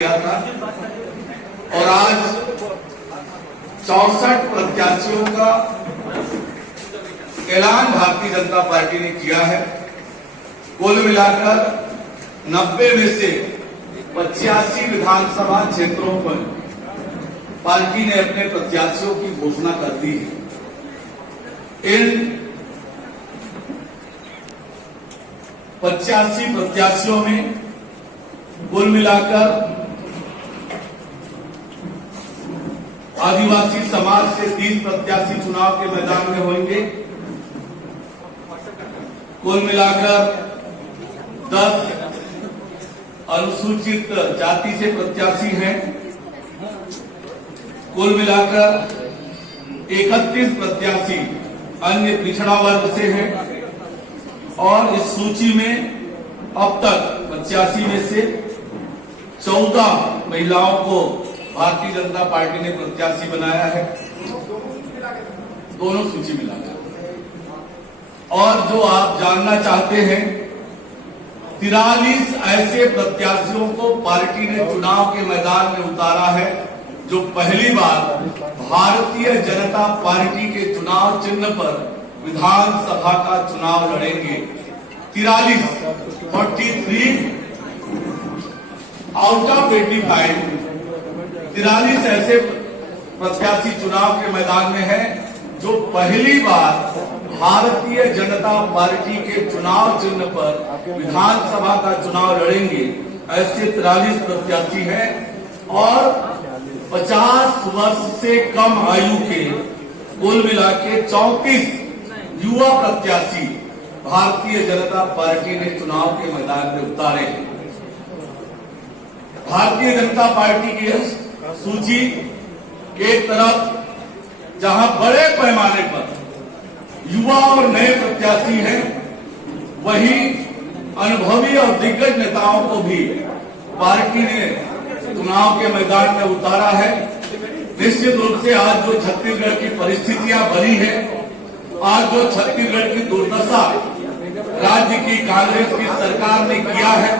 किया था और आज 64 प्रत्याशियों का ऐलान भारतीय जनता पार्टी ने किया है। कुल मिलाकर 90 में से 85 विधानसभा क्षेत्रों पर पार्टी ने अपने प्रत्याशियों की घोषणा कर दी है। इन 85 प्रत्याशियों में कुल मिलाकर आदिवासी समाज से 30 प्रत्याशी चुनाव के मैदान में होंगे। कुल मिलाकर 10 अनुसूचित जाति से प्रत्याशी हैं। कुल मिलाकर 31 प्रत्याशी अन्य पिछड़ा वर्ग से हैं और इस सूची में अब तक 85 में से 14 महिलाओं को भारतीय जनता पार्टी ने प्रत्याशी बनाया है, दोनों सूची मिलाकर। और जो आप जानना चाहते हैं, 43 ऐसे प्रत्याशियों को पार्टी ने चुनाव के मैदान में उतारा है जो पहली बार भारतीय जनता पार्टी के चुनाव चिन्ह पर विधानसभा का चुनाव लड़ेंगे। 43 आउट ऑफ 85 43 ऐसे प्रत्याशी चुनाव के मैदान में हैं जो पहली बार भारतीय जनता पार्टी के चुनाव चिन्ह पर विधानसभा का चुनाव लड़ेंगे। ऐसे 43 प्रत्याशी हैं और 50 वर्ष से कम आयु के कुल मिला के 34 युवा प्रत्याशी भारतीय जनता पार्टी ने चुनाव के मैदान में उतारे हैं। भारतीय जनता पार्टी की सूची एक तरफ जहां बड़े पैमाने पर युवा और नए प्रत्याशी हैं, वहीं अनुभवी और दिग्गज नेताओं को भी पार्टी ने चुनाव के मैदान में उतारा है। निश्चित रूप से आज जो छत्तीसगढ़ की परिस्थितियां बनी है, आज जो छत्तीसगढ़ की दुर्दशा राज्य की कांग्रेस की सरकार ने किया है,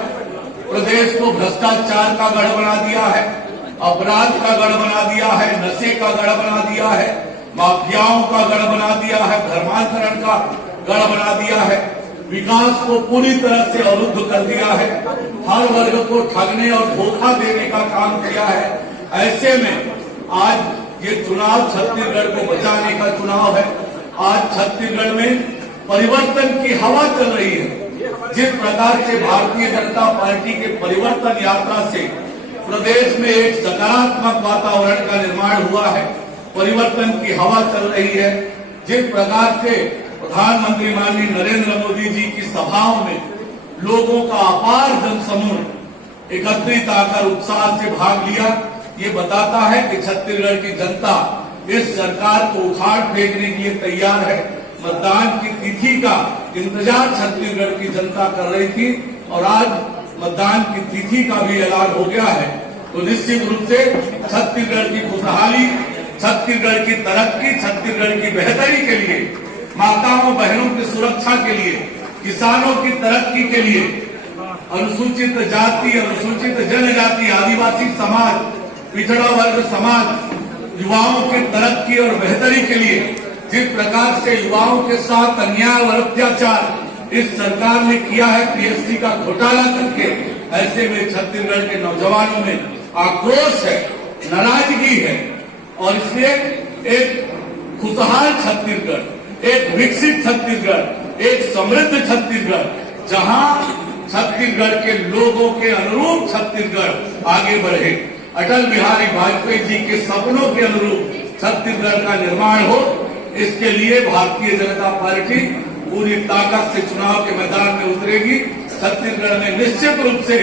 प्रदेश को भ्रष्टाचार का गढ़ बना दिया है, अपराध का गढ़ बना दिया है, नशे का गढ़ बना दिया है, माफियाओं का गढ़ बना दिया है, धर्मांतरण का गढ़ बना दिया है, विकास को पूरी तरह से अवरुद्ध कर दिया है, हर वर्ग को ठगने और धोखा देने का काम किया है। ऐसे में आज ये चुनाव छत्तीसगढ़ को बचाने का चुनाव है। आज छत्तीसगढ़ में परिवर्तन की हवा चल रही है। जिस प्रकार से भारतीय जनता पार्टी के परिवर्तन यात्रा से प्रदेश में एक सकारात्मक वातावरण का निर्माण हुआ है, परिवर्तन की हवा चल रही है। जिस प्रकार से प्रधानमंत्री माननीय नरेंद्र मोदी जी की सभाओं में लोगों का अपार जनसमूह एकत्रित आकर उत्साह से भाग लिया, ये बताता है कि छत्तीसगढ़ की जनता इस सरकार को उखाड़ फेंकने के लिए तैयार है। मतदान की तिथि का इंतजार छत्तीसगढ़ की जनता कर रही थी और आज मतदान की तिथि का भी ऐलान हो गया है। तो निश्चित रूप से छत्तीसगढ़ की खुशहाली, छत्तीसगढ़ की तरक्की, छत्तीसगढ़ की बेहतरी के लिए, माताओं बहनों की सुरक्षा के लिए, किसानों की तरक्की के लिए, अनुसूचित जाति, अनुसूचित जनजाति, आदिवासी समाज, पिछड़ा वर्ग समाज, युवाओं की तरक्की और बेहतरी के लिए जिस प्रकार से युवाओं के साथ अन्याय और अत्याचार इस सरकार ने किया है, पीएससी का घोटाला करके, ऐसे में छत्तीसगढ़ के नौजवानों में आक्रोश है, नाराजगी है और इसलिए एक खुशहाल छत्तीसगढ़, एक विकसित छत्तीसगढ़, एक समृद्ध छत्तीसगढ़, जहां छत्तीसगढ़ के लोगों के अनुरूप छत्तीसगढ़ आगे बढ़े, अटल बिहारी वाजपेयी जी के सपनों के अनुरूप छत्तीसगढ़ का निर्माण हो, इसके लिए भारतीय जनता पार्टी पूरी ताकत से चुनाव के मैदान में उतरेगी। छत्तीसगढ़ में निश्चित रूप से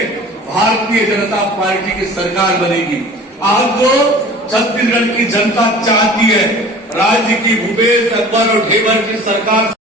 भारतीय जनता पार्टी की सरकार बनेगी। आज जो छत्तीसगढ़ की जनता चाहती है, राज्य की भूपेश अकबर और ढेबर की सरकार